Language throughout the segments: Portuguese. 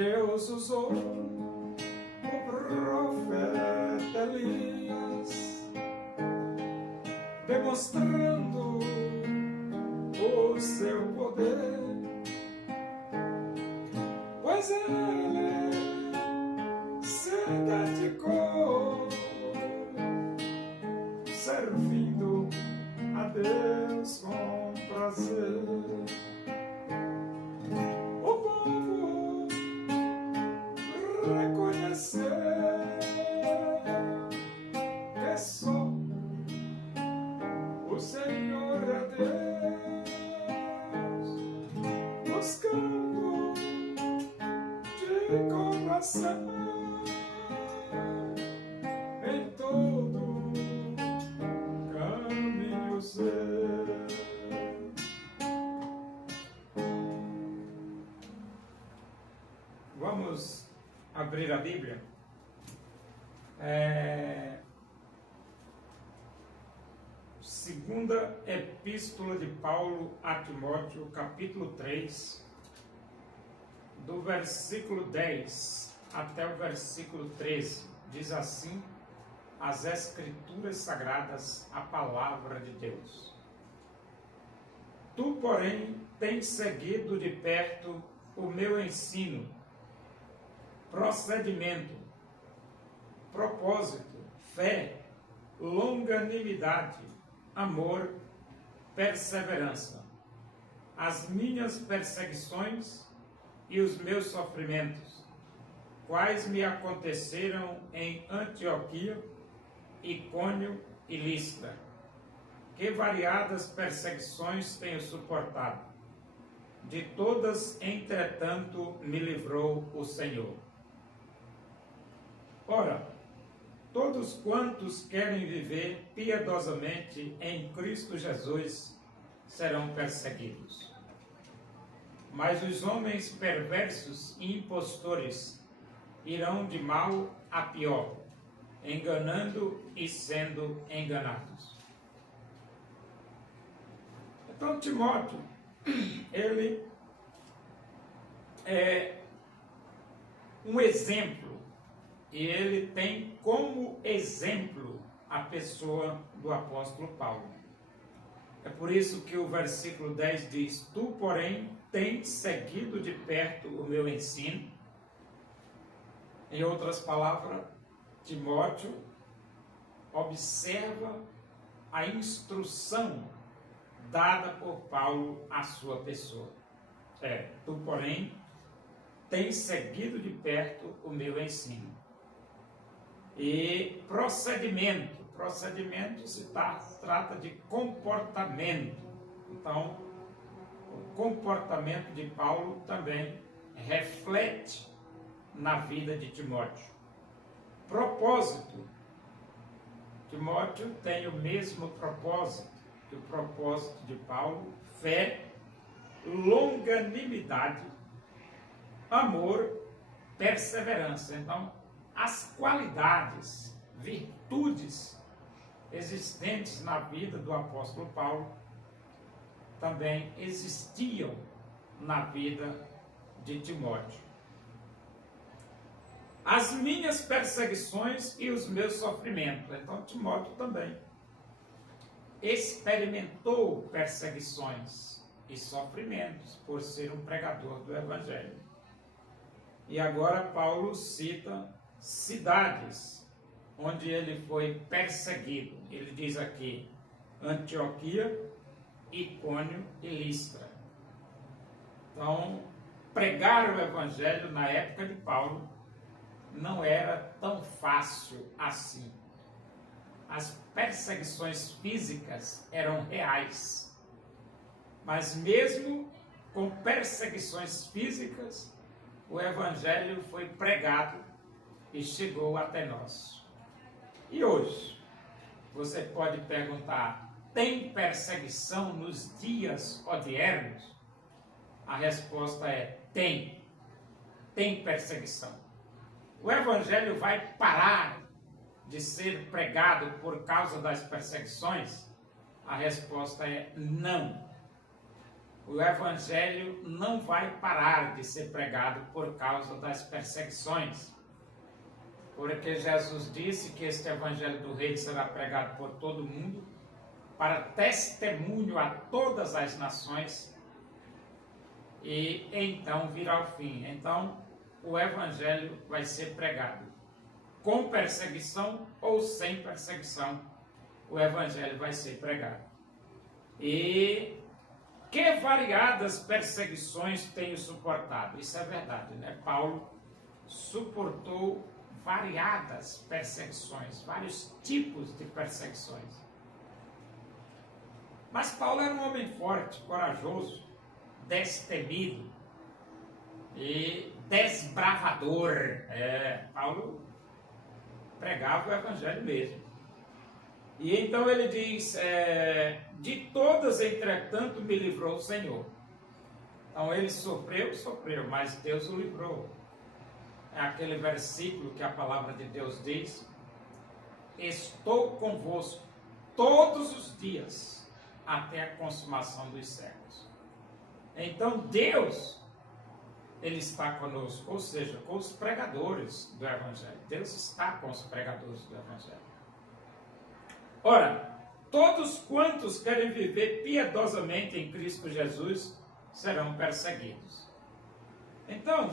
Deus usou o profeta Elias, demonstrando o seu poder, pois ele se dedicou servindo a Deus com prazer. O povo reconheceu que só o Senhor é Deus, buscando de coração em todo caminho seu. Vamos abrir a Bíblia. Segunda Epístola de Paulo a Timóteo, capítulo 3, do versículo 10 até o versículo 13. Diz assim as Escrituras Sagradas, a Palavra de Deus. Tu, porém, tens seguido de perto o meu ensino, procedimento, propósito, fé, longanimidade, amor, perseverança, as minhas perseguições e os meus sofrimentos, quais me aconteceram em Antioquia, Icônio e Listra. Que variadas perseguições tenho suportado. De todas, entretanto, me livrou o Senhor. Ora, todos quantos querem viver piedosamente em Cristo Jesus serão perseguidos. Mas os homens perversos e impostores irão de mal a pior, enganando e sendo enganados. Então, Timóteo, ele é um exemplo, e ele tem como exemplo a pessoa do apóstolo Paulo. É por isso que o versículo 10 diz: Tu, porém, tens seguido de perto o meu ensino. Em outras palavras, Timóteo observa a instrução dada por Paulo à sua pessoa. Tu, porém, tens seguido de perto o meu ensino. E procedimento se trata de comportamento. Então, o comportamento de Paulo também reflete na vida de Timóteo. Propósito. Timóteo tem o mesmo propósito que o propósito de Paulo: fé, longanimidade, amor, perseverança. Então, as qualidades, virtudes existentes na vida do apóstolo Paulo também existiam na vida de Timóteo. As minhas perseguições e os meus sofrimentos. Então, Timóteo também experimentou perseguições e sofrimentos por ser um pregador do Evangelho. E agora Paulo cita cidades onde ele foi perseguido. Ele diz aqui: Antioquia, Icônio e Listra. Então, pregar o Evangelho na época de Paulo não era tão fácil assim. As perseguições físicas eram reais, mas mesmo com perseguições físicas, o Evangelho foi pregado e chegou até nós. E hoje, você pode perguntar: tem perseguição nos dias odiernos? A resposta é: tem perseguição. O Evangelho vai parar de ser pregado por causa das perseguições? A resposta é não. o Evangelho não vai parar de ser pregado por causa das perseguições. Porque Jesus disse que este Evangelho do Reino será pregado por todo mundo, para testemunho a todas as nações, e então virá o fim. Então, o Evangelho vai ser pregado com perseguição ou sem perseguição. O Evangelho vai ser pregado. E que variadas perseguições tenho suportado. Isso é verdade, né? Paulo suportou variadas perseguições, vários tipos de perseguições. Mas Paulo era um homem forte, corajoso, destemido e desbravador. Paulo pregava o Evangelho mesmo. E então ele diz, de todas, entretanto, me livrou o Senhor. Então ele sofreu, mas Deus o livrou. É aquele versículo que a palavra de Deus diz, estou convosco todos os dias, até a consumação dos séculos. Então Deus, Ele está conosco, ou seja, com os pregadores do Evangelho. Deus está com os pregadores do Evangelho. Ora, todos quantos querem viver piedosamente em Cristo Jesus serão perseguidos. Então,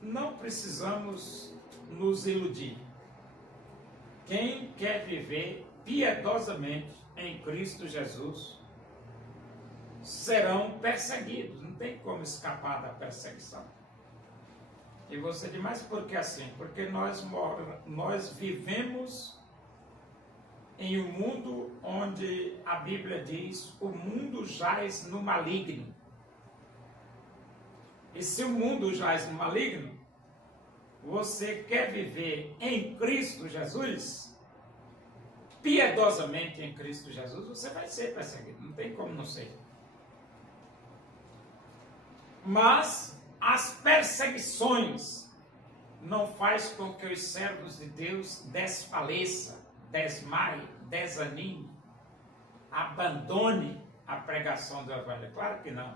não precisamos nos iludir. Quem quer viver piedosamente em Cristo Jesus serão perseguidos. Não tem como escapar da perseguição. E você diz, mas por que assim? Porque nós vivemos em um mundo onde a Bíblia diz, o mundo jaz no maligno. E se o mundo jaz no maligno, você quer viver em Cristo Jesus, piedosamente em Cristo Jesus, você vai ser perseguido, não tem como não ser. Mas as perseguições não faz com que os servos de Deus desfaleçam, desmaiem, desanime, abandone a pregação do Evangelho. Claro que não.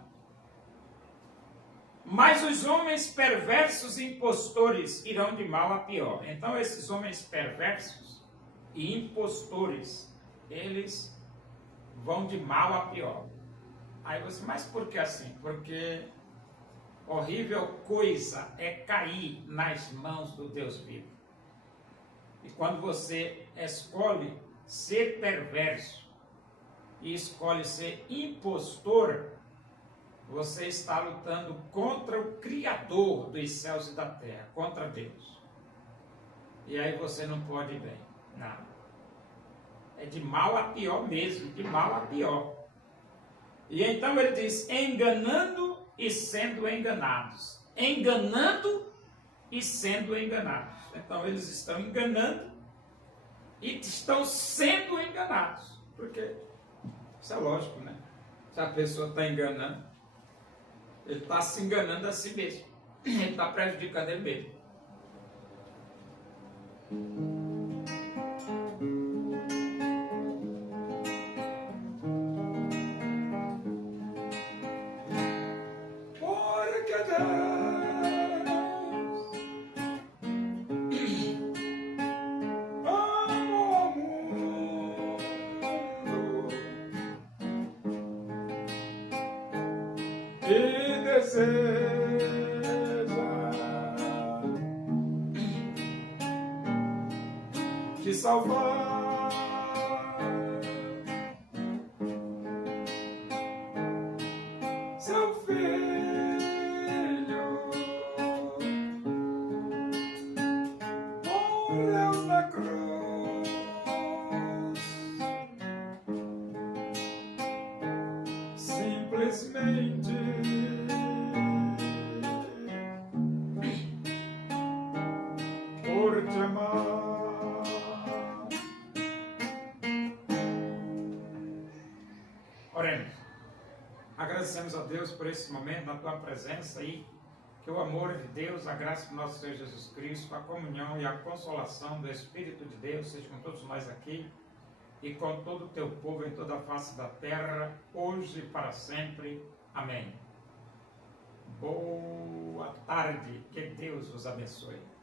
Mas os homens perversos e impostores irão de mal a pior. Então esses homens perversos e impostores, eles vão de mal a pior. Aí você, mas por que assim? Porque horrível coisa é cair nas mãos do Deus vivo. E quando você escolhe ser perverso e escolhe ser impostor, você está lutando contra o Criador dos céus e da terra, contra Deus. E aí você não pode ir bem. Não. É de mal a pior mesmo, de mal a pior. E então ele diz, enganando e sendo enganados. Enganando e sendo enganados. Então eles estão enganando e estão sendo enganados. Porque isso é lógico, né? Se a pessoa está enganando, ele está se enganando a si mesmo. Ele está prejudicando ele mesmo. Porque Deus amou o mundo e deseja te salvar. Seu filho morreu na cruz, simplesmente por te amar. Oremos. Agradecemos a Deus por esse momento, na tua presença aí, que o amor de Deus, a graça do nosso Senhor Jesus Cristo, a comunhão e a consolação do Espírito de Deus seja com todos nós aqui e com todo o teu povo em toda a face da terra, hoje e para sempre. Amém. Boa tarde, que Deus os abençoe.